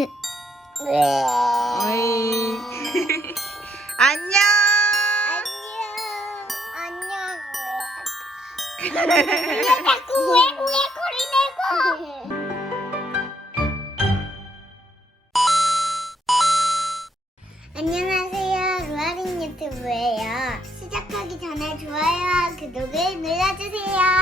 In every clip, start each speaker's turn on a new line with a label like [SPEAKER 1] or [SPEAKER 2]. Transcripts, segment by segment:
[SPEAKER 1] 어이. 안녕.
[SPEAKER 2] 안녕. 안녕. 왜 자꾸 왜왜 거리 내고? 안녕하세요. 루아린 유튜브예요. 시작하기 전에 좋아요와 구독을 눌러주세요.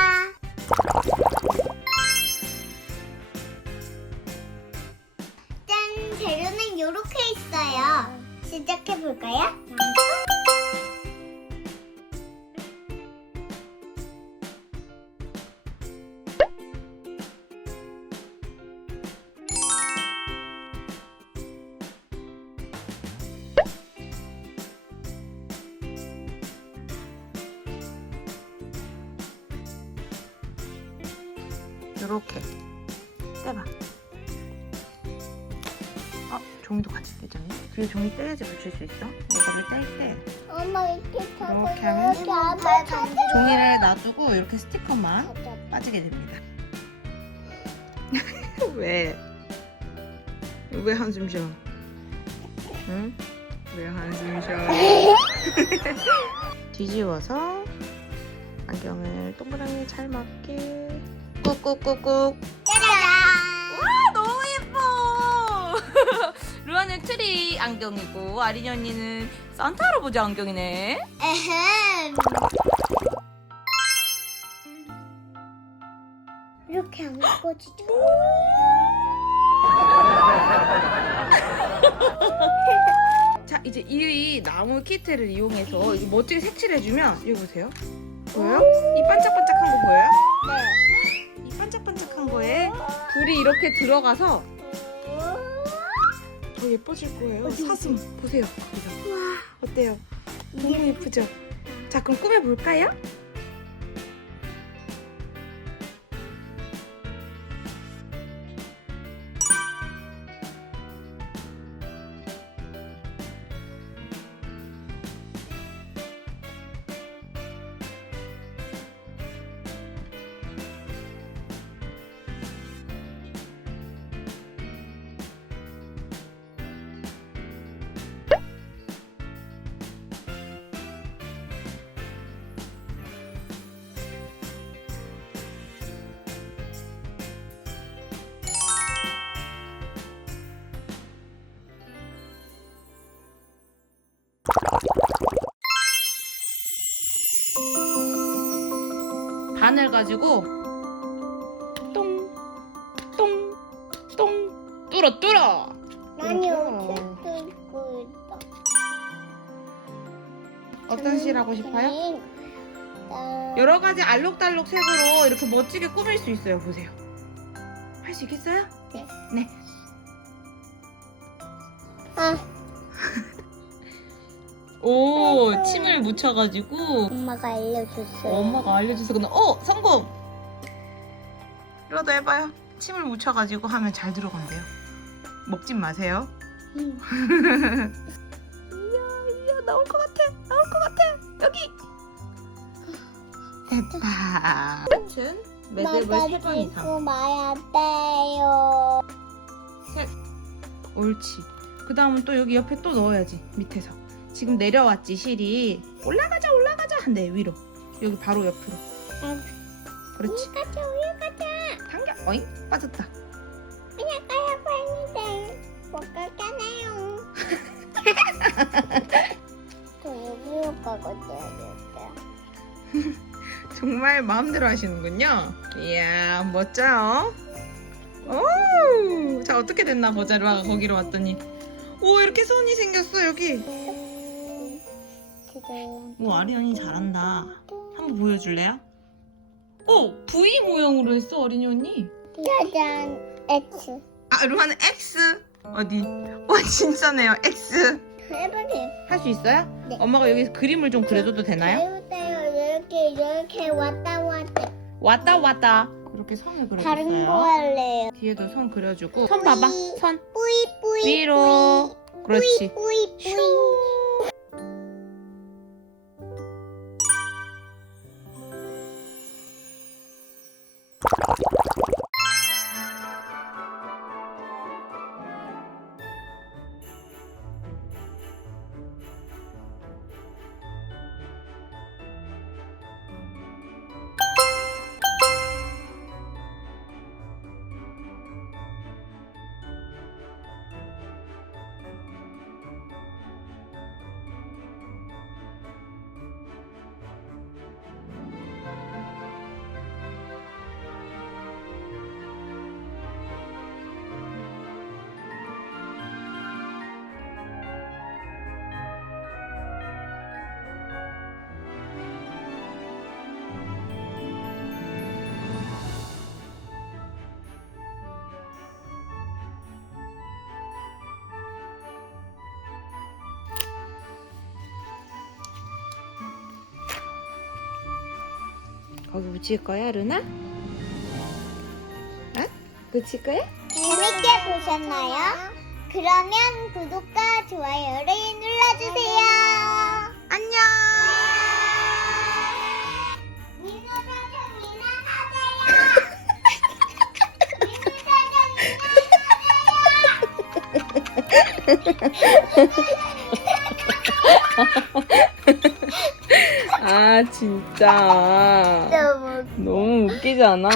[SPEAKER 2] 이렇게
[SPEAKER 1] 떼봐. 어, 종이도 같이 떼졌네. 뒤에 종이 떼야지 붙일 수 있어. 이거를 뗄때
[SPEAKER 2] 엄마 이렇게 타고
[SPEAKER 1] 이렇게 하면
[SPEAKER 2] 이렇게 아빠 찾아.
[SPEAKER 1] 종이를 놔두고 이렇게 스티커만 빠지게 됩니다. 왜? 왜 한숨 쉬어? 응? 왜 한숨 쉬어? 뒤집어서 안경을 동그라미 잘 맞게 꾹꾹꾹꾹
[SPEAKER 2] 짜잔.
[SPEAKER 1] 아, 너무 예뻐! 루아는 트리 안경이고 아린이 언니는 산타 할아버지 안경이네.
[SPEAKER 2] 에헴. 이렇게 안 꺼지죠?
[SPEAKER 1] 자 이제 이 나무 키트를 이용해서 이거 멋지게 색칠해주면 여기 보세요. 보여요? 이 반짝반짝한 거 보여요?
[SPEAKER 2] 네.
[SPEAKER 1] 이 반짝반짝한 거에 불이 이렇게 들어가서 더 예뻐질 거예요. 사슴 보세요. 거기서. 어때요? 너무 예쁘죠? 자 그럼 꾸며볼까요? 바늘 가지고 똥, 똥, 똥 뚫어 뚫어.
[SPEAKER 2] 난
[SPEAKER 1] 그렇구나.
[SPEAKER 2] 이렇게 뜯고 있다.
[SPEAKER 1] 어떤 실 하고 싶어요?
[SPEAKER 2] 어,
[SPEAKER 1] 여러 가지 알록달록 색으로 이렇게 멋지게 꾸밀 수 있어요. 보세요. 할 수 있겠어요?
[SPEAKER 2] 네.
[SPEAKER 1] 네.
[SPEAKER 2] 아,
[SPEAKER 1] 오, 침을 묻혀가지고
[SPEAKER 2] 엄마가 알려줬어요.
[SPEAKER 1] 엄마가 알려줘서 그나 어 성공. 이러다 해봐요. 침을 묻혀가지고 하면 잘 들어간대요. 먹진 마세요.
[SPEAKER 2] 음.
[SPEAKER 1] 이야 이야 나올 것 같아 나올 것 같아 여기 됐다 끝은 매듭을 세 번 이상
[SPEAKER 2] 고 마야 돼요.
[SPEAKER 1] 셋 옳지 그 다음은 또 여기 옆에 또 넣어야지 밑에서 지금 내려왔지 실이. 올라가자 올라가자 한대 위로. 여기 바로 옆으로.
[SPEAKER 2] 아,
[SPEAKER 1] 그렇지.
[SPEAKER 2] 가자, 우유 가자.
[SPEAKER 1] 당겨. 어잉? 빠졌다.
[SPEAKER 2] 그냥 가라고 했는데 못 가잖아요. 저 우유 가거든요.
[SPEAKER 1] 정말 마음대로 하시는군요. 이야 멋져요 오, 자 어떻게 됐나 보자 루아가 거기로 왔더니. 오 이렇게 손이 생겼어 여기 오 아리언이 잘한다 한번 보여줄래요? 오 V 모양으로 했어 어린이 언니
[SPEAKER 2] 짜잔, X.
[SPEAKER 1] 아 루아는 X 어디 와 진짜네요 X
[SPEAKER 2] 해보세요.
[SPEAKER 1] 할 수 있어요?
[SPEAKER 2] 네.
[SPEAKER 1] 엄마가 여기서 그림을 좀 그려줘도 되나요?
[SPEAKER 2] 해보세요. 이렇게 이렇게 왔다 왔다.
[SPEAKER 1] 왔다 왔다 이렇게 선을
[SPEAKER 2] 다른 거 할래요.
[SPEAKER 1] 뒤에도 선 그려주고 선 봐봐 선
[SPEAKER 2] 뿌이 뿌이
[SPEAKER 1] 위로 그렇지
[SPEAKER 2] 뿌이 뿌이.
[SPEAKER 1] 거기 붙일 거야, 루나? 어? 붙일 거야?
[SPEAKER 2] 재밌게 보셨나요? 그러면 구독과 좋아요를 눌러주세요. 안녕. 민호 사장 민호하세요.
[SPEAKER 1] 아, 진짜. 너무 웃기잖아.